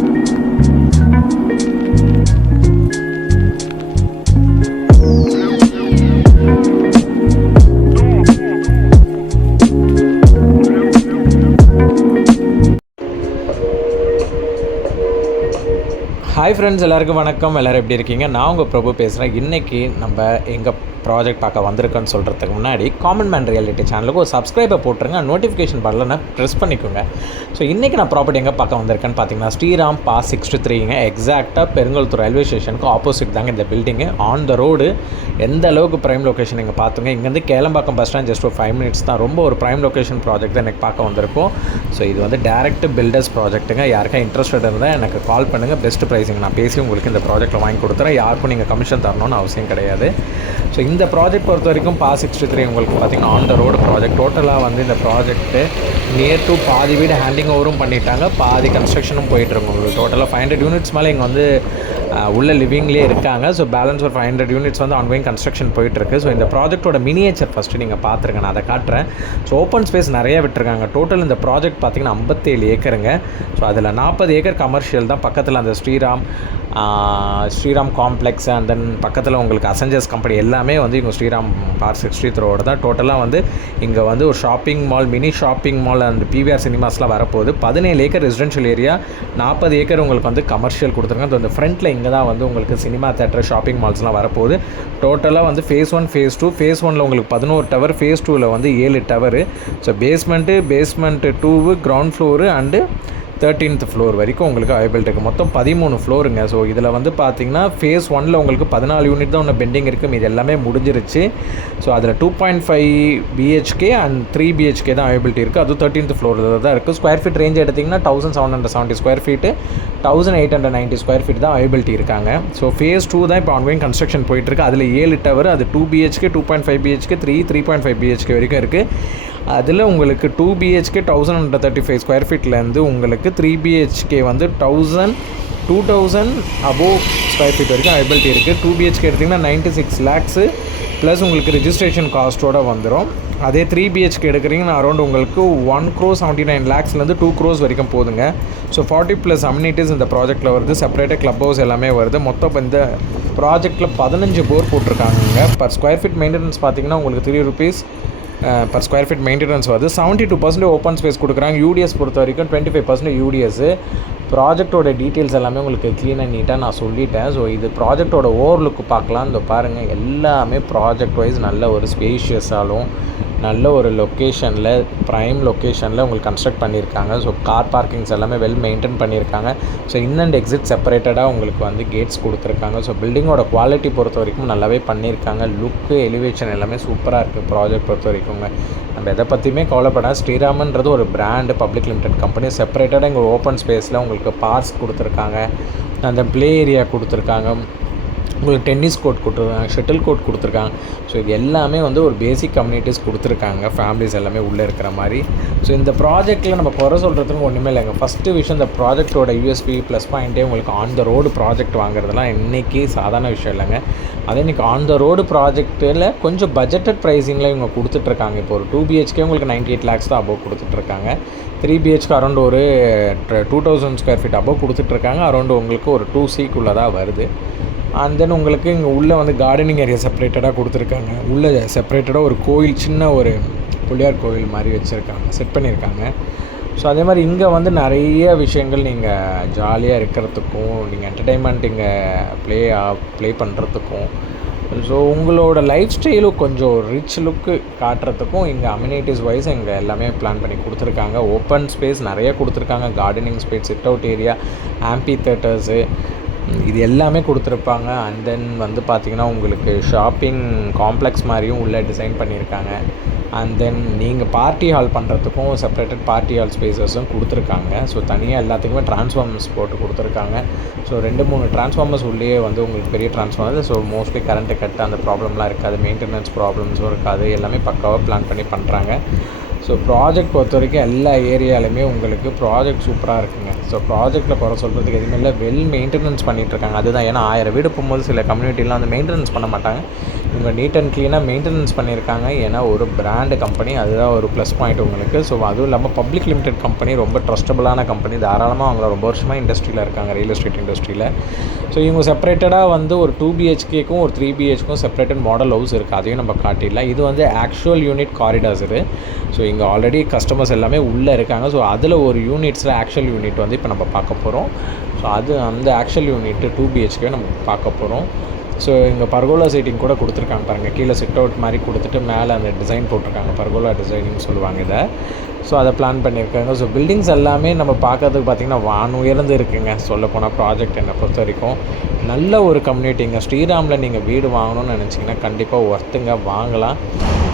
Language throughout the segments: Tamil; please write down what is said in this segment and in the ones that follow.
ஹாய் ஃப்ரெண்ட்ஸ், எல்லாருக்கும் வணக்கம். எல்லோரும் எப்படி இருக்கீங்க? நான் உங்கள் பிரபு பேசுகிறேன். இன்றைக்கி நம்ம எங்கள் ப்ராஜெக்ட் பார்க்க வந்திருக்கோன்னு சொல்கிறதுக்கு முன்னாடி காமன் மேன் ரியாலிட்டி சேனலுக்கு ஒரு சப்ஸ்கிரைபை போட்டுருங்க. நோட்டிஃபிகேஷன் பட்டனை ப்ரெஸ் பண்ணிக்கோங்க. ஸோ இன்றைக்கி நான் ப்ராப்பர்ட்டி எங்கே பார்க்க வந்திருக்கேன்னு பார்த்தீங்கன்னா ஸ்ரீராம் பாஸ் 63ங்க. எக்ஸாக்டாக பெருங்கல்தூர் ரயில்வே ஸ்டேஷனுக்கு ஆப்போசிட் தாங்க இந்த பில்டிங்கு. ஆன் த ரோடு எந்த அளவுக்கு ப்ரைம் லொக்கேஷன் நீங்கள் பார்த்துங்க. இங்கேருந்து கேளம்பாக்கம் பஸ் ஸ்டாண்ட் ஜஸ்ட் ஒரு 5 minutes தான். ரொம்ப ஒரு ப்ரைம் லொக்கேஷன் ப்ராஜெக்ட் தான் எனக்கு பார்க்க வந்திருக்கும். ஸோ இது வந்து டேரக்ட் பில்டர்ஸ் ப்ராஜெக்ட்டுங்க. யாருக்கா இன்ட்ரெஸ்டட் இருந்தால் எனக்கு கால் பண்ணுங்கள். பெஸ்ட் ப்ரைஸிங் நான் பேசி உங்களுக்கு இந்த ப்ராஜெக்ட்டில் வாங்கி கொடுத்துறேன். யாருக்கும் நீங்கள் கமிஷன் தரணும்னு அவசியம் கிடையாது. ஸோ இந்த ப்ராஜெக்ட் பொறுத்த வரைக்கும் பாஸ் 63 உங்களுக்கு பார்த்திங்கன்னா ஆன் த ரோடு ப்ராஜெக்ட். டோட்டலாக வந்து இந்த ப்ராஜெக்ட்டு நியர் டு பாதி வீடு ஹேண்டிங் ஓவரும் பண்ணிட்டாங்க, பாதி கன்ஸ்ட்ரக்ஷனும் போயிட்டுருக்கு. உங்களுக்கு டோட்டலாக 500 units மேலே இங்கே வந்து உள்ள லிவிங்லேயே இருக்காங்க. ஸோ பேலன்ஸ் ஒரு 500 units வந்து ஆன்கோயிங் கன்ஸ்ட்ரக்ஷன் போயிட்டுருக்கு. ஸோ இந்த ப்ராஜெக்ட்டோட மினியேச்சர் ஃபஸ்ட்டு நீங்கள் பார்த்துருங்க, நான் அதை காட்டுறேன். ஸோ ஓப்பன் ஸ்பேஸ் நிறைய விட்டுருக்காங்க. டோட்டல் இந்த ப்ராஜெக்ட் பார்த்திங்கன்னா 57 ஏக்கருங்க. ஸோ அதில் 40 ஏக்கர் கமர்ஷியல் தான். பக்கத்தில் அந்த ஸ்ரீராம் காம்ப்ளெக்ஸ் அண்ட் தென் பக்கத்தில் உங்களுக்கு அசஞ்சர்ஸ் கம்பெனி எல்லாமே வந்து இங்கே ஸ்ரீராம் பார் 63 தான். டோட்டலாக வந்து இங்கே வந்து ஒரு shopping mall, mini shopping mall and PVR சினிமாஸ்லாம் வரப்போகுது. 17 ஏக்கர் ரெசிடென்ஷியல் ஏரியா, 40 ஏக்கர் உங்களுக்கு வந்து கமர்ஷியல் கொடுத்துருக்காங்க. அந்த ஃப்ரண்ட்டில் இங்கே தான் வந்து உங்களுக்கு சினிமா தேட்டர், ஷாப்பிங் மால்ஸ்லாம் வரப்போகுது. டோட்டலாக வந்து ஃபேஸ் 1 ஃபேஸ் 2. ஃபேஸ் 1ல் உங்களுக்கு 11 டவர், ஃபேஸ் 2ல் வந்து 7 tower. So basement 2, ground floor and 13th floor வரைக்கும் உங்களுக்கு அவைபிள் இருக்குது. மொத்தம் 13 ஃப்ளோருங்க. ஸோ இதில் வந்து பார்த்திங்கன்னா ஃபேஸ் 1ல் உங்களுக்கு 14 யூனிட் தான் ஒன்று பெண்டிங் இருக்குது. இது எல்லாமே முடிஞ்சிருச்சு. ஸோ அதில் 2.5 BHK அண்ட் 3 BHK தான் அவைபிலிட்டி இருக்குது. அதுவும் 13th floor தான் இருக்குது. ஸ்கொயர் ஃபீட் ரேஞ்ச் எடுத்திங்கன்னா 1770 ஸ்கொயர் ஃபீட்டு, 1890 ஸ்கொயர் ஃபீட் தான் அவைபிலிட்டி இருக்காங்க. ஸோ ஃபேஸ் 2 தான் இப்போ ஆன்கோயிங் கன்ஸ்ட்ரக்ஷன் போயிட்டுருக்கு. அதில் 7 டவர், அது 2 BHK, 2.5 BHK, 3.5 BHK வரைக்கும் இருக்குது. அதில் உங்களுக்கு 2 BHK 1135 ஸ்கொயர் ஃபீட்லேருந்து உங்களுக்கு 3 BHK வந்து 2000 அபோவ் ஸ்கொயர் ஃபீட் வரைக்கும் அவைபிலிட்டி இருக்குது. 2 BHK எடுத்திங்கன்னா 96 lakhs ப்ளஸ் உங்களுக்கு ரிஜிஸ்ட்ரேஷன் காஸ்ட்டோடு வந்துடும். அதே 3 BHK எடுக்கிறீங்கன்னா அரௌண்ட் உங்களுக்கு 1,79 lakhsலேருந்து 2 crores வரைக்கும் போதுங்க. ஸோ 40+ அம்யூனிட்டிஸ் இந்த ப்ராஜெக்ட்டில் வருது. செப்பரேட்டாக க்ளப் ஹவுஸ் எல்லாமே வருது. மொத்தம் இந்த ப்ராஜெக்ட்டில் 15 போர் போட்டிருக்காங்க. பர் ஸ்கொயர் ஃபீட் மெயின்டெனன்ஸ் பார்த்திங்கன்னா உங்களுக்கு ₹3 பர் ஸ்கொயர் ஃபீட் மெயின்டெனன்ஸ் வருது. 72% ஓப்பன் ஸ்பேஸ் கொடுக்குறாங்க. யூடிஎஸ் பொறுத்த வரைக்கும் 25% யூடிஎஸ். ப்ராஜெக்டோட டீட்டெயில்ஸ் எல்லாமே உங்களுக்கு க்ளீனாக நீட்டாக நான் சொல்லிட்டேன். ஸோ இது ப்ராஜெக்டோட ஓவர் லுக்கு பார்க்கலாம். இந்த பாருங்கள், எல்லாமே ப்ராஜெக்ட் வைஸ் நல்ல ஒரு ஸ்பேஷியஸாலும் நல்ல ஒரு லொக்கேஷனில், ப்ரைம் லொக்கேஷனில் உங்களுக்கு கன்ஸ்ட்ரக்ட் பண்ணியிருக்காங்க. ஸோ கார் பார்க்கிங்ஸ் எல்லாமே வெல் மெயின்டைன் பண்ணியிருக்காங்க. ஸோ இன் அண்ட் எக்ஸிட் செப்பரேட்டடாக உங்களுக்கு வந்து கேட்ஸ் கொடுத்துருக்காங்க. ஸோ பில்டிங்கோட குவாலிட்டி பொறுத்த வரைக்கும் நல்லாவே பண்ணியிருக்காங்க. லுக்கு, எலிவேஷன் எல்லாமே சூப்பராக இருக்குது ப்ராஜெக்ட் பொறுத்த வரைக்குங்க. நம்ம எதை பற்றியுமே கவலைப்படாது. ஸ்ரீராமன்றது ஒரு பிராண்டு, பப்ளிக் லிமிடெட் கம்பெனி. செப்பரேட்டடாக இங்கே ஓப்பன் ஸ்பேஸில் உங்களுக்கு பார்க்ஸ் கொடுத்துருக்காங்க, அந்த ப்ளே ஏரியா கொடுத்துருக்காங்க, உங்களுக்கு டென்னிஸ் கோர்ட் கொடுத்துருக்காங்க, ஷட்டில் கோர்ட் கொடுத்துருக்காங்க. ஸோ இது எல்லாமே வந்து ஒரு பேசிக் கம்யூனிட்டிஸ் கொடுத்துருக்காங்க, ஃபேமிலிஸ் எல்லாமே உள்ளே இருக்கிற மாதிரி. ஸோ இந்த ப்ராஜெக்ட்டில் நம்ம குறை சொல்கிறதுக்கு ஒன்றுமே இல்லைங்க. ஃபஸ்ட்டு விஷயம், இந்த ப்ராஜெக்டோட யூஎஸ்பி ப்ளஸ் பாயிண்ட்டே உங்களுக்கு ஆன் த ரோடு ப்ராஜெக்ட் வாங்குறதுலாம் இன்றைக்கி சாதாரண விஷயம் இல்லைங்க. அதே இன்றைக்கி ஆன் த ரோடு ப்ராஜெக்ட்டில் கொஞ்சம் பட்ஜெட்டட் ப்ரைஸிங்கில் இவங்க கொடுத்துட்ருக்காங்க. இப்போ ஒரு 2 BHK உங்களுக்கு 98 lakhs தான் அபோவ் கொடுத்துட்ருக்காங்க. 3 BHK அரௌண்ட் ஒரு 2000 ஸ்கொயர் ஃபீட் அபோவ் கொடுத்துட்ருக்காங்க. அரௌண்ட் உங்களுக்கு ஒரு 2C தான் வருது. அண்ட் தென் உங்களுக்கு இங்கே உள்ளே வந்து கார்டனிங் ஏரியா செப்பரேட்டடாக கொடுத்துருக்காங்க. உள்ளே செப்பரேட்டடாக ஒரு கோயில், சின்ன ஒரு பிள்ளையார் கோயில் மாதிரி வச்சுருக்காங்க, செட் பண்ணியிருக்காங்க. ஸோ அதே மாதிரி இங்கே வந்து நிறைய விஷயங்கள் நீங்கள் ஜாலியாக இருக்கிறதுக்கும், நீங்கள் என்டர்டெயின்மெண்ட் இங்கே ப்ளே பண்ணுறதுக்கும், ஸோ உங்களோட லைஃப் ஸ்டைலும் கொஞ்சம் ரிச் லுக்கு காட்டுறதுக்கும் இங்கே அம்யூனிட்டிஸ் வைஸ் இங்கே எல்லாமே பிளான் பண்ணி கொடுத்துருக்காங்க. ஓப்பன் ஸ்பேஸ் நிறைய கொடுத்துருக்காங்க. Gardening space, sit out area, amphitheatres, இது எல்லாமே கொடுத்துருப்பாங்க. அண்ட் தென் வந்து பார்த்திங்கன்னா உங்களுக்கு ஷாப்பிங் காம்ப்ளெக்ஸ் மாதிரியும் உள்ளே டிசைன் பண்ணியிருக்காங்க. அண்ட் தென் நீங்கள் பார்ட்டி ஹால் பண்ணுறதுக்கும் செப்பரேட்டட் பார்ட்டி ஹால் ஸ்பேசஸும் கொடுத்துருக்காங்க. ஸோ தனியாக எல்லாத்துக்குமே ட்ரான்ஸ்ஃபார்மர்ஸ் போட்டு கொடுத்துருக்காங்க. ஸோ 2-3 ட்ரான்ஸ்ஃபார்மர்ஸ் உள்ளே வந்து உங்களுக்கு பெரிய transformer. So mostly current cut அந்த ப்ராப்ளம்லாம் இருக்காது, மெயின்டெனன்ஸ் ப்ராப்ளம்ஸும் இருக்காது. எல்லாமே பக்காவாக பிளான் பண்ணி பண்ணுறாங்க. ஸோ ப்ராஜெக்ட் பொறுத்த வரைக்கும் எல்லா ஏரியாலுமே உங்களுக்கு ப்ராஜெக்ட் சூப்பராக இருக்குங்க. ஸோ ப்ராஜெக்ட்டில் குறை சொல்கிறதுக்கு எதுவுமே இல்லை, வெல் மெயின்டெனன்ஸ் பண்ணிகிட்ருக்காங்க. அதுதான், ஏன்னா 1000 வீடு போகும்போது சில கம்யூனிட்டிலாம் வந்து மெயின்டெனன்ஸ் பண்ண மாட்டாங்க. உங்கள் நீட் அண்ட் க்ளீனாக மெயின்டெனன்ஸ் பண்ணியிருக்காங்க. ஏன்னா ஒரு பிராண்டு கம்பெனி, அதுதான் ஒரு ப்ளஸ் பாயிண்ட் உங்களுக்கு. ஸோ அதுவும் இல்லாமல் பப்ளிக் லிமிடெட் கம்பெனி, ரொம்ப ட்ரஸ்டபுளான கம்பெனி. தாராளமாக அவங்க ரொம்ப வருஷமாக இண்டஸ்ட்ரியில் இருக்காங்க, ரியல் எஸ்டேட் இண்டஸ்ட்ரியில். ஸோ இவங்க செப்பரேட்டடாக வந்து ஒரு 2 BHKக்கும் ஒரு 3 BHKக்கும் செப்பரேட்டட் மாடல் ஹவுஸ் இருக்குது. அதையும் நம்ம காட்டிடலாம். இது வந்து ஆக்சுவல் யூனிட் காரிடார்ஸ் இது. ஸோ இங்கே ஆல்ரெடி கஸ்டமர்ஸ் எல்லாமே உள்ளே இருக்காங்க. ஸோ அதில் ஒரு யூனிட்ஸில் ஆக்சுவல் யூனிட் வந்து இப்போ நம்ம பார்க்க போகிறோம். ஸோ அந்த ஆக்சுவல் யூனிட்டு 2 BHK நம்ம பார்க்க போகிறோம். ஸோ இங்கே பர்கோலா சீட்டிங் கூட கொடுத்துருக்காங்க பாருங்கள். கீழே சிட் அவுட் மாதிரி கொடுத்துட்டு மேலே அந்த டிசைன் போட்டிருக்காங்க, பர்கோலா டிசைனிங் சொல்லுவாங்க இதை. ஸோ அதை பிளான் பண்ணியிருக்காங்க. ஸோ பில்டிங்ஸ் எல்லாமே நம்ம பார்க்கறதுக்கு பார்த்திங்கன்னா வான் உயர்ந்து இருக்குங்க. சொல்லப்போனால் ப்ராஜெக்ட் என்னை பொறுத்த வரைக்கும் நல்ல ஒரு கம்யூனிட்டிங்க. ஸ்ரீராமில் நீங்கள் வீடு வாங்கணும்னு நினச்சிங்கன்னா கண்டிப்பாக ஒர்த்துங்க, வாங்கலாம்.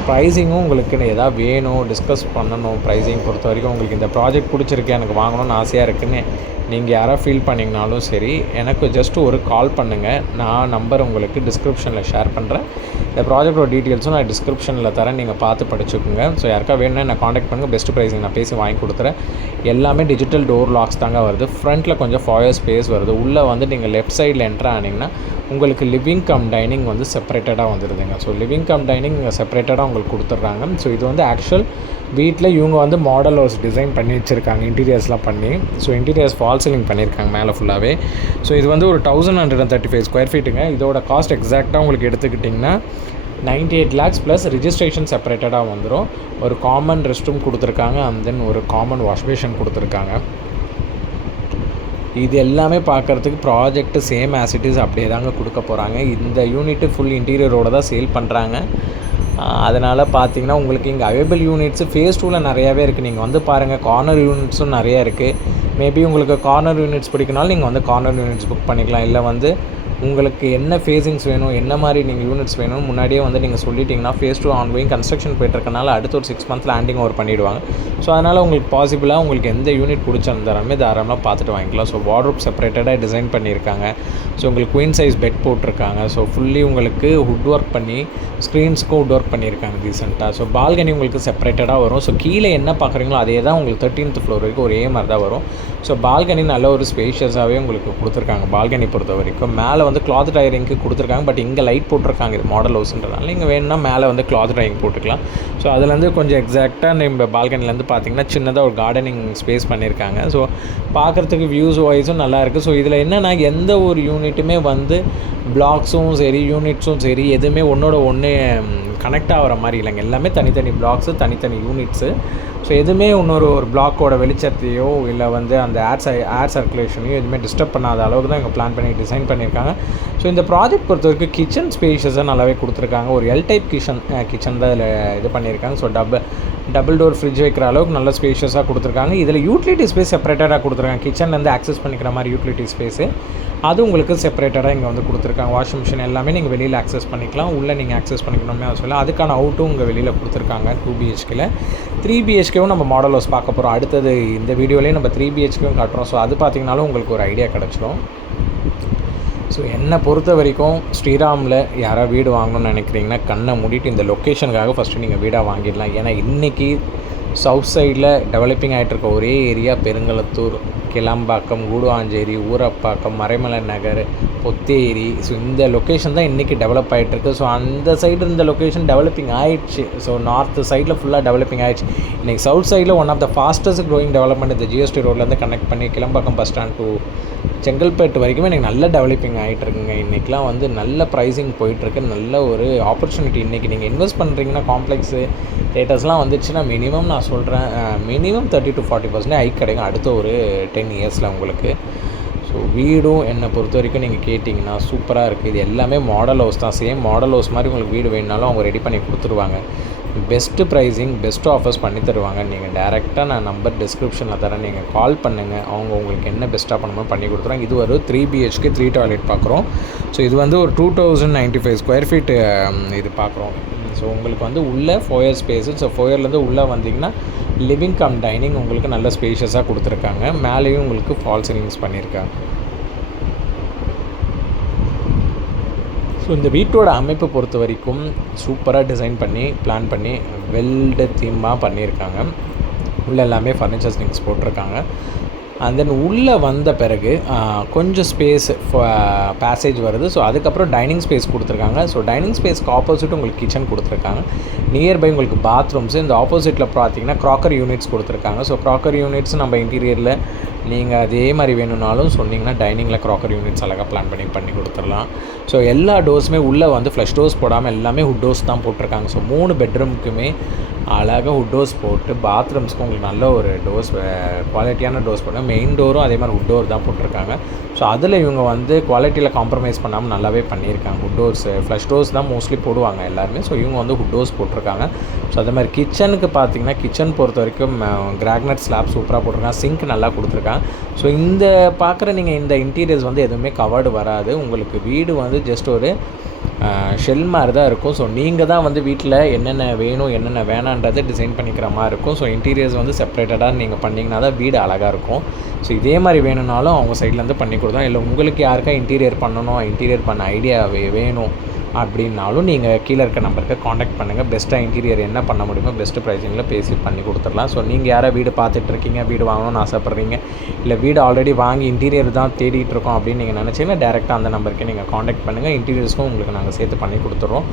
ப்ரைஸிங்கும் உங்களுக்கு எதாவது வேணும், டிஸ்கஸ் பண்ணணும். ப்ரைஸிங் பொறுத்த வரைக்கும் உங்களுக்கு இந்த ப்ராஜெக்ட் பிடிச்சிருக்கு, எனக்கு வாங்கணும்னு ஆசையாக இருக்குதுன்னு நீங்கள் யாராவது ஃபீல் பண்ணிங்கனாலும் சரி, எனக்கு ஜஸ்ட்டு ஒரு கால் பண்ணுங்கள். நான் நம்பர் உங்களுக்கு டிஸ்கிரிப்ஷனில் ஷேர் பண்ணுறேன். இந்த ப்ராஜெக்டோட டீட்டெயில்ஸும் நான் டிஸ்கிரிப்ஷனில் தரேன், நீங்கள் பார்த்து படிச்சுக்கோங்க. ஸோ யாருக்கா வேணும்னா நான் காண்டாக்ட் பண்ணுங்கள். பெஸ்ட் ப்ரைஸிங் நான் பேசி வாங்கி கொடுத்துறேன். எல்லாமே டிஜிட்டல் டோர் லாக்ஸ் தாங்க வருது. ஃப்ரண்ட்டில் கொஞ்சம் ஃபாயர் ஸ்பேஸ் வருது. உள்ளே வந்து நீங்கள் லெஃப்ட் சைடில் என்ட்ரு ஆனிங்கன்னா உங்களுக்கு லிவிங் கம் டைனிங் வந்து செப்பரேட்டடாக வந்துடுதுங்க. ஸோ லிவிங் கம் டைனிங் இங்கே செப்பரேட்டடாக உங்களுக்கு கொடுத்துட்றாங்க. ஸோ இது வந்து ஆக்சுவல் வீட்டில் இவங்க வந்து மாடல் ஹவுஸ் டிசைன் பண்ணி வச்சுருக்காங்க, இன்டீரியர்ஸ்லாம் பண்ணி. ஸோ இன்டீரியர்ஸ் ஃபால் சீலிங் பண்ணியிருக்காங்க மேலே ஃபுல்லாகவே. ஸோ இது வந்து ஒரு 1135 ஸ்கொயர் ஃபீட்டுங்க. இதோட காஸ்ட் எக்ஸாக்டாக உங்களுக்கு எடுத்துக்கிட்டிங்கன்னா 98 lakhs ப்ளஸ் ரிஜிஸ்ட்ரேஷன் செப்பரேட்டடாக வந்துடும். ஒரு காமன் ரெஸ்ட் ரூம் கொடுத்துருக்காங்க, அண்ட் தென் ஒரு காமன் வாஷ் பேஷன் கொடுத்துருக்காங்க. இது எல்லாமே பார்க்குறதுக்கு project same as it is அப்படியே தாங்க கொடுக்க போகிறாங்க. இந்த யூனிட்டு ஃபுல் இன்டீரியரோடு தான் சேல் பண்ணுறாங்க. அதனால் பார்த்தீங்கன்னா உங்களுக்கு இங்கே அவைலபிள் யூனிட்ஸு ஃபேஸ் 2ல் நிறையாவே இருக்குது. நீங்கள் வந்து பாருங்கள், கார்னர் யூனிட்ஸும் நிறையா இருக்குது. மேபி உங்களுக்கு கார்னர் யூனிட்ஸ் பிடிக்கனாலும் நீங்கள் வந்து கார்னர் யூனிட்ஸ் புக் பண்ணிக்கலாம். இல்லை வந்து உங்களுக்கு என்ன ஃபேஸிங்ஸ் வேணும், என்ன மாதிரி நீங்கள் யூனிட்ஸ் வேணும்னு முன்னாடியே வந்து நீங்கள் சொல்லிட்டிங்கன்னா ஃபேஸ் 2 ஆன்கோயிங் கன்ஸ்ட்ரக்ஷன் போய்ட்டுருக்கனால அடுத்த ஒரு 6 months லேண்டிங் ஓவர் பண்ணிவிடுவாங்க. ஸோ அதனால் உங்களுக்கு பாசிபிளாக உங்களுக்கு எந்த யூனிட் பிடிச்சிருந்தாலுமே தாராளமாக பார்த்துட்டு வாங்கிக்கலாம். ஸோ வார்ட்ரோப் செப்பரேட்டடாக டிசைன் பண்ணியிருக்காங்க. ஸோ உங்களுக்கு குயின் சைஸ் பெட் போட்டிருக்காங்க. ஸோ ஃபுல்லி உங்களுக்கு வுட் ஒர்க் பண்ணி ஸ்க்ரீன்ஸுக்கும் வுட் ஒர்க் பண்ணியிருக்காங்க டீசெண்டாக. ஸோ பால்கனி உங்களுக்கு செப்பரேட்டடாக வரும். ஸோ கீழே என்ன பார்க்குறீங்களோ அதே தான் உங்களுக்கு 13th floor வரைக்கும் ஒரே மாதிரி தான் வரும். ஸோ பால்கனி நல்ல ஒரு ஸ்பேஷியஸாகவே உங்களுக்கு கொடுத்துருக்காங்க. பால்கனி பொறுத்த வரைக்கும் மேலே வந்து கிளாத் டயரிங்க்கு கொடுத்துருக்காங்க. பட் இங்கே லைட் போட்டிருக்காங்க, இது மாடல் ஹவுஸ்ன்றதுனால நீங்கள் வேணும்னா மேலே வந்து கிளாத் டயரிங் போட்டுக்கலாம். ஸோ அதுலேருந்து கொஞ்சம் எக்ஸாக்டாக நம்ம பால்கனிலேருந்து பார்த்தீங்கன்னா சின்னதாக ஒரு கார்டனிங் ஸ்பேஸ் பண்ணியிருக்காங்க. ஸோ பார்க்குறதுக்கு வியூஸ் வைஸும் நல்லா இருக்குது. ஸோ இதில் என்னென்னா எந்த ஒரு யூனிட்டுமே வந்து பிளாக்ஸும் சரி யூனிட்ஸும் சரி எதுவுமே ஒன்றோட ஒன்று கனெக்ட் ஆகிற மாதிரி இல்லைங்க. எல்லாமே தனித்தனி பிளாக்ஸு, தனித்தனி யூனிட்ஸு. ஸோ எதுவுமே ஒரு பிளாக்கோட வெளிச்சத்தையோ இல்லை வந்து அந்த ஏர் சர்க்குலேஷனையோ எதுவுமே டிஸ்டர்ப் பண்ணாத அளவுக்கு தான் இங்கே பிளான் பண்ணி டிசைன் பண்ணியிருக்காங்க. ஸோ இந்த ப்ராஜெக்ட் பொறுத்த வரைக்கும் கிச்சன் ஸ்பேஷஸாக நல்லாவே கொடுத்துருக்காங்க. ஒரு எல் டைப் கிச்சன் தான் இதில் இது பண்ணியிருக்காங்க. ஸோ டபுள் டோர் ஃப்ரிட்ஜ் வைக்கிற அளவுக்கு நல்ல ஸ்பேஷியஸாக கொடுத்துருக்காங்க. இதில் யூட்டிலிட்டி ஸ்பேஸ் செப்பரேட்டடாக கொடுத்துருக்காங்க. கிச்சன்லேருந்து ஆக்சஸ் பண்ணிக்கிற மாதிரி யூட்டிலிட்டி ஸ்பேஸு அது உங்களுக்கு செப்பரேட்டடாக இங்கே வந்து கொடுத்துருக்காங்க. வாஷிங் மிஷின் எல்லாமே நீங்கள் வெளியில் ஆக்சஸ் பண்ணிக்கலாம். உள்ளே நீங்கள் ஆக்சஸ் பண்ணிக்கணுமே சொல்லலாம். அதுக்கான அவுட்டும் இங்கே வெளியில் கொடுத்துருக்காங்க 2 BHKல. 3 BHKவும் நம்ம மாடல் ஹவுஸ் பார்க்க போகிறோம். அடுத்தது இந்த வீடியோலேயே நம்ம 3 BHKவும் காட்டுறோம். ஸோ அது பார்த்திங்கனாலும் உங்களுக்கு ஒரு ஐடியா கிடச்சிடும். ஸோ என்னை பொறுத்த வரைக்கும் ஸ்ரீராமில் யாராவது வீடு வாங்கணும்னு நினைக்கிறீங்கன்னா கண்ணை மூடிட்டு இந்த லொக்கேஷனுக்காக ஃபஸ்ட்டு நீங்கள் வீடாக வாங்கிடலாம். ஏன்னா இன்றைக்கி சவுத் சைடில் டெவலப்பிங் ஆகிட்டுருக்க ஒரே ஏரியா பெருங்களத்தூர், கிளம்பாக்கம், கூடுவாஞ்சேரி, ஊரப்பாக்கம், மறைமலை நகர், பொத்தேரி. ஸோ இந்த லொக்கேஷன் தான் இன்றைக்கி டெவலப் ஆகிட்டுருக்கு. ஸோ அந்த சைடு இந்த லொக்கேஷன் டெவலப்பிங் ஆகிடுச்சு. ஸோ நார்த் சைடில் ஃபுல்லாக டெவலப்பிங் ஆகிடுச்சு. இன்றைக்கி சவுத் சைடில் one of the fastest growing development இந்த GST ரோட்லேருந்து கனெக்ட் பண்ணி Kilambakkam bus stand to Chengalpattu வரைக்குமே எனக்கு நல்ல டெவலப்பிங் ஆகிட்டுருக்குங்க. இன்றைக்கெலாம் வந்து நல்ல ப்ரைஸிங் போயிட்டுருக்கு. நல்ல ஒரு ஆப்பர்ச்சுனிட்டி. இன்றைக்கி நீங்கள் இன்வெஸ்ட் பண்ணுறீங்கன்னா காம்ப்ளெக்ஸு தேட்டர்ஸ்லாம் வந்துச்சுன்னா மினிமம் நான் சொல்கிறேன் மினிமம் 30 to 40% ஹைக் கிடைக்கும் அடுத்த ஒரு 10 yearsல உங்களுக்கு. ஸோ வீடும் என்னை பொறுத்த வரைக்கும் நீங்கள் கேட்டிங்கன்னா சூப்பராக இருக்குது. இது எல்லாமே மாடல் ஹவுஸ் தான். சேம் மாடல் ஹவுஸ் மாதிரி உங்களுக்கு வீடு வேணுனாலும் அவங்க ரெடி பண்ணி கொடுத்துருவாங்க. பெஸ்ட்டு ப்ரைஸிங், பெஸ்ட்டு ஆஃபர்ஸ் பண்ணி தருவாங்க. நீங்கள் டேரெக்டாக நான் நம்பர் டிஸ்கிரிப்ஷனில் தரேன், நீங்கள் கால் பண்ணுங்கள். அவங்க உங்களுக்கு என்ன பெஸ்ட்டாக பண்ணணுமோ பண்ணி கொடுத்துருவாங்க. இது ஒரு 3 BHK 3 டாய்லெட் பார்க்குறோம். ஸோ இது வந்து ஒரு 2095 ஸ்கொயர் ஃபீட்டு இது பார்க்குறோம். ஸோ உங்களுக்கு வந்து உள்ளே ஃபோயர் ஸ்பேஸு. ஸோ ஃபோயர்லேருந்து உள்ளே வந்தீங்கன்னா லிவிங் கம் டைனிங் உங்களுக்கு நல்ல ஸ்பேஷியஸாக கொடுத்துருக்காங்க. மேலேயும் உங்களுக்கு ஃபால் சீலிங்ஸ் பண்ணியிருக்காங்க. ஸோ இந்த வீட்டோட அமைப்பை பொறுத்த வரைக்கும் சூப்பராக டிசைன் பண்ணி பிளான் பண்ணி வெல்டு தீமாக பண்ணியிருக்காங்க. உள்ளே எல்லாமே ஃபர்னிச்சர்ஸ் திங்ஸ் போட்டிருக்காங்க. அண்ட் தென் உள்ளே வந்த பிறகு கொஞ்சம் ஸ்பேஸ் பேசேஜ் வருது. ஸோ அதுக்கப்புறம் டைனிங் ஸ்பேஸ் கொடுத்துருக்காங்க. ஸோ டைனிங் ஸ்பேஸ்க்கு ஆப்போசிட் உங்களுக்கு கிச்சன் கொடுத்துருக்காங்க. நியர்பை உங்களுக்கு பாத்ரூம்ஸு, இந்த ஆப்போசிட்டில் பார்த்தீங்கன்னா க்ராக்கர் யூனிட்ஸ் கொடுத்துருக்காங்க. ஸோ க்ராக்கர் யூனிட்ஸ் நம்ம இன்டீரியரில் நீங்கள் அதே மாதிரி வேணும்னாலும் சொன்னிங்கன்னா டைனிங்கில் க்ராக்கர் யூனிட்ஸ் அழகாக பிளான் பண்ணி கொடுத்துடலாம். ஸோ எல்லா டோர்ஸுமே உள்ளே வந்து ஃப்ளஷ் டோர்ஸ் போடாமல் எல்லாமே ஹுட் டோர்ஸ் தான் போட்டிருக்காங்க. ஸோ 3 பெட்ரூமுக்குமே அழகாக ஹுட் டோர்ஸ் போட்டு, பாத்ரூம்ஸ்க்கு உங்களுக்கு நல்ல ஒரு டோர்ஸ் குவாலிட்டியான டோர்ஸ் போட்டு, மெயின் டோரும் அதே மாதிரி ஹுட் டோர் தான் போட்டிருக்காங்க. ஸோ அதில் இவங்க வந்து குவாலிட்டியில் காம்ப்ரமைஸ் பண்ணாமல் நல்லாவே பண்ணியிருக்காங்க. ஹுட் டோர்ஸு ஃப்ளஷ் டோர்ஸ் தான் மோஸ்ட்லி போடுவாங்க எல்லாருமே. ஸோ இவங்க வந்து ஹுட் டோர்ஸ் போட்டிருக்காங்க. ஸோ அதே மாதிரி கிச்சனுக்கு பார்த்தீங்கன்னா, கிச்சன் பொறுத்த வரைக்கும் கிரானைட் ஸ்லாப் சூப்பராக போட்டிருக்காங்க. சிங்க் நல்லா கொடுத்துருக்காங்க. ஸோ இந்த பார்க்குற நீங்கள் இந்த இன்டீரியர்ஸ் வந்து எதுவுமே கவர்டு வராது. உங்களுக்கு வீடு வந்து ஜஸ்ட் ஒரு ஷெல் மாதிரி தான் இருக்கும். ஸோ நீங்கள் தான் வந்து வீட்டில் என்னென்ன வேணும் என்னென்ன வேணான்றதை டிசைன் பண்ணிக்கிற மாதிரி இருக்கும். ஸோ இன்டீரியர்ஸ் வந்து செப்பரேட்டடாக நீங்கள் பண்ணிங்கன்னா தான் வீடு அழகாக இருக்கும். ஸோ இதே மாதிரி வேணும்னாலும் அவங்க சைட்லேருந்து பண்ணி கொடுத்தோம். இல்லை உங்களுக்கு யாருக்கா இன்டீரியர் பண்ணணும், இன்டீரியர் பண்ண ஐடியா வேணும் அப்படின்னாலும் நீங்கள் கீழே இருக்க நம்பருக்கு காண்டாக்ட் பண்ணுங்கள். பெஸ்ட்டாக இன்டீரியர் என்ன பண்ண முடியுமோ பெஸ்ட்டு ப்ரைஸிங்கில் பேசி பண்ணி கொடுத்துடலாம். ஸோ நீங்கள் யாராவது வீடு பார்த்துட்ருக்கீங்க, வீடு வாங்கணும்னு ஆசைப்பட்றீங்க, இல்லை வீடு ஆல்ரெடி வாங்கி இன்டீரியர் தான் தேடிட்டு இருக்கோம் அப்படின்னு நீங்கள் நினச்சிங்கன்னா டேரெக்டாக அந்த நம்பருக்கு நீங்கள் காண்டாக்ட் பண்ணுங்கள். இன்டீரியர்ஸ்க்கும் உங்களுக்கு நாங்கள் சேர்த்து பண்ணி கொடுத்துட்றோம்.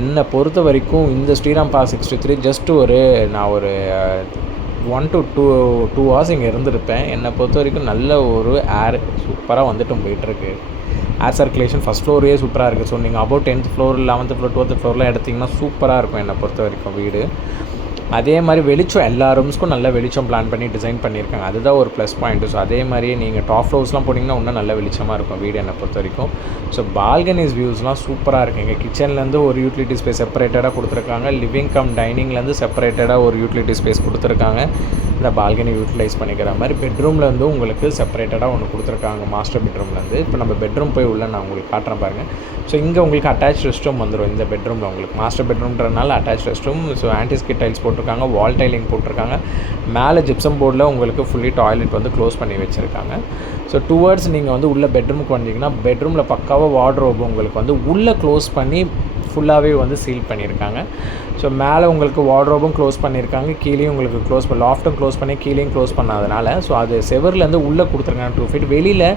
என்னை பொறுத்த வரைக்கும் இந்த ஸ்ரீராம் பார்க் 63 ஜஸ்ட் நான் ஒரு 1 to 2 hours இங்கே இருந்திருப்பேன். என்னை பொறுத்த வரைக்கும் நல்ல ஒரு ஏர் சூப்பராக வந்துட்டும் போயிட்டுருக்கு. ஏர் சர்க்குலேஷன் ஃபஸ்ட் ஃப்ளோரே சூப்பராக இருக்குது. ஸோ நீங்கள் about 10th floor 11th floor 12th floorலாம் எடுத்திங்கன்னா சூப்பராக இருக்கும் என்னை பொறுத்த வரைக்கும் வீடு. அதே மாதிரி வெளிச்சம் எல்லா ரூம்ஸ்க்கும் நல்ல வெளிச்சம் பிளான் பண்ணி டிசைன் பண்ணியிருக்காங்க. அதுதான் ஒரு ப்ளஸ் பாயிண்ட்டு. ஸோ அதே மாதிரியே நீங்கள் டாப் ஃப்ளோர்ஸ்லாம் போனீங்கன்னா இன்னும் நல்ல வெளிச்சமாக இருக்கும் வீடு என்னை பொறுத்த வரைக்கும். ஸோ பால்கனிஸ் வியூஸ்லாம் சூப்பராக இருக்குங்க. கிச்சன்லேருந்து ஒரு யூட்டிலிட்டி ஸ்பேஸ் செப்பரேட்டடாக கொடுத்துருக்காங்க. லிவிங் கம் டைனிங்லேருந்து செப்பரேட்டடாக ஒரு யூட்டிலிட்டி ஸ்பேஸ் கொடுத்துருக்காங்க. இந்த பால்கனி யூட்டிலைஸ் பண்ணிக்கிற மாதிரி பெட்ரூம்லேருந்து உங்களுக்கு செப்பரேட்டடாக ஒன்று கொடுத்துருக்காங்க. மாஸ்டர் பெட்ரூம்லேருந்து இப்போ நம்ம பெட்ரூம் போய் உள்ள நான் உங்களுக்கு காட்டுறேன் பாருங்கள். ஸோ இங்கே உங்களுக்கு அட்டாச் ரெஸ்ட் ரூம் வந்துடும். இந்த பெட்ரூமில் உங்களுக்கு மாஸ்டர் பெட்ரூம்ன்றனால attach rest room. So antiskid tiles போட்டிருக்காங்க, வால் டைலிங் போட்டிருக்காங்க. மேலே ஜிப்சம் போர்டில் உங்களுக்கு ஃபுல்லி டாய்லெட் வந்து க்ளோஸ் பண்ணி வச்சுருக்காங்க. ஸோ டுவர்ட்ஸ் நீங்கள் வந்து உள்ள பெட்ரூமுக்கு வந்தீங்கன்னா பெட்ரூமில் பக்காவாக வார்ட்ரோப் உங்களுக்கு வந்து உள்ளே க்ளோஸ் பண்ணி ஃபுல்லாகவே வந்து சீல் பண்ணியிருக்காங்க. ஸோ மேலே உங்களுக்கு வார்ட்ரோபும் க்ளோஸ் பண்ணியிருக்காங்க, கீழேயும் உங்களுக்கு க்ளோஸ் லாஃப்ட்டும் க்ளோஸ் பண்ணி கீழேயும் க்ளோஸ் பண்ணாதனால ஸோ அது செவர்லேருந்து உள்ளே கொடுத்துருக்காங்க 2 feet. வெளியில்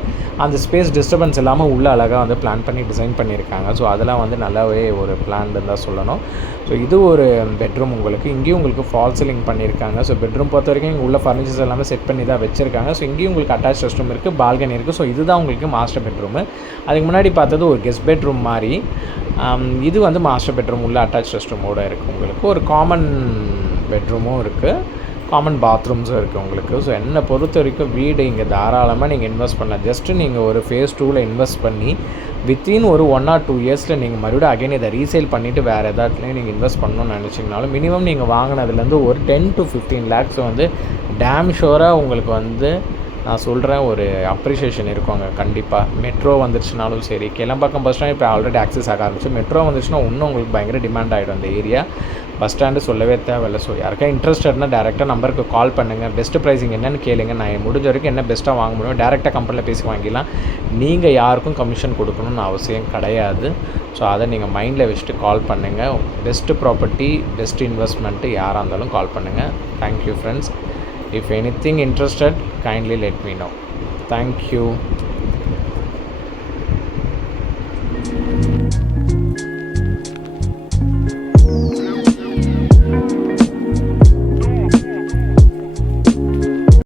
அந்த ஸ்பேஸ் டிஸ்டர்பன்ஸ் இல்லாமல் உள்ளே அழகாக வந்து பிளான் பண்ணி டிசைன் பண்ணியிருக்காங்க. ஸோ அதெல்லாம் வந்து நல்லாவே ஒரு பிளான் தான் சொல்லணும். ஸோ இது ஒரு பெட்ரூம் உங்களுக்கு. இங்கேயும் உங்களுக்கு ஃபால் சீலிங் பண்ணியிருக்காங்க. ஸோ பெட்ரூம் பொறுத்த வரைக்கும் இங்கே உள்ள ஃபர்னிச்சர்ஸ் எல்லாமே செட் பண்ணி தான் வச்சுருக்காங்க. ஸோ இங்கேயும் உங்களுக்கு அட்டாச் ரெஸ்ட் ரூம் இருக்குது, பால்கனி இருக்குது. ஸோ இதுதான் உங்களுக்கு மாஸ்டர் பெட்ரூமு. அதுக்கு முன்னாடி பார்த்தது ஒரு கெஸ்ட் பெட்ரூம் மாதிரி. இது வந்து மாஸ்டர் பெட்ரூம் உள்ள அட்டாச் ரெஸ்ட் ரூமோடு இருக்குது. உங்களுக்கு ஒரு காமன் பெட்ரூமும் இருக்குது, காமன் பாத்ரூம்ஸும் இருக்குது உங்களுக்கு. ஸோ என்னை பொறுத்த வரைக்கும் வீடு இங்கே தாராளமாக நீங்கள் இன்வெஸ்ட் பண்ணலாம். ஜஸ்ட்டு நீங்கள் ஒரு phase 2ல் இன்வெஸ்ட் பண்ணி வித்தின் ஒரு 1 or 2 இயர்ஸில் நீங்கள் மறுபடியும் அகைன் இதை ரீசேல் பண்ணிவிட்டு வேறு ஏதாச்சும் நீங்கள் இன்வெஸ்ட் பண்ணணும்னு நினச்சிங்கனாலும் மினிமம் நீங்கள் வாங்கினதுலேருந்து ஒரு 10 to 15 lakhs வந்து டேம் ஷோராக உங்களுக்கு வந்து நான் சொல்கிறேன் ஒரு அப்ரிஷியேஷன் இருக்குங்க கண்டிப்பாக. மெட்ரோ வந்துருச்சுனாலும் சரி, கிளம்பாக்கம் பஸ் ஸ்டாண்ட் இப்போ ஆல்ரெடி ஆக்சஸ் ஆக ஆரம்பிச்சு, மெட்ரோ வந்துச்சுன்னா இன்னும் உங்களுக்கு பயங்கர டிமாண்ட் ஆகிடும் அந்த ஏரியா. பஸ் ஸ்டாண்டு சொல்லவே தேவையில்லை. ஸோ யாருக்கா இன்ட்ரெஸ்டட்னா டேரெக்டாக நம்பருக்கு கால் பண்ணுங்கள். பெஸ்ட்டு ப்ரைஸிங் என்னென்னு கேளுங்க. நான் முடிஞ்ச வரைக்கும் என்ன பெஸ்ட்டாக வாங்க முடியும் டேரெக்டாக கம்பெனியில் பேசி வாங்கிடலாம். நீங்கள் யாருக்கும் கமிஷன் கொடுக்கணும்னு அவசியம் கிடையாது. ஸோ அதை நீங்கள் மைண்டில் வச்சுட்டு கால் பண்ணுங்கள். பெஸ்ட்டு ப்ராப்பர்ட்டி, பெஸ்ட் இன்வெஸ்ட்மெண்ட்டு யாராக இருந்தாலும் கால் பண்ணுங்கள். Thank you friends. If anything interested, kindly let me know. Thank you.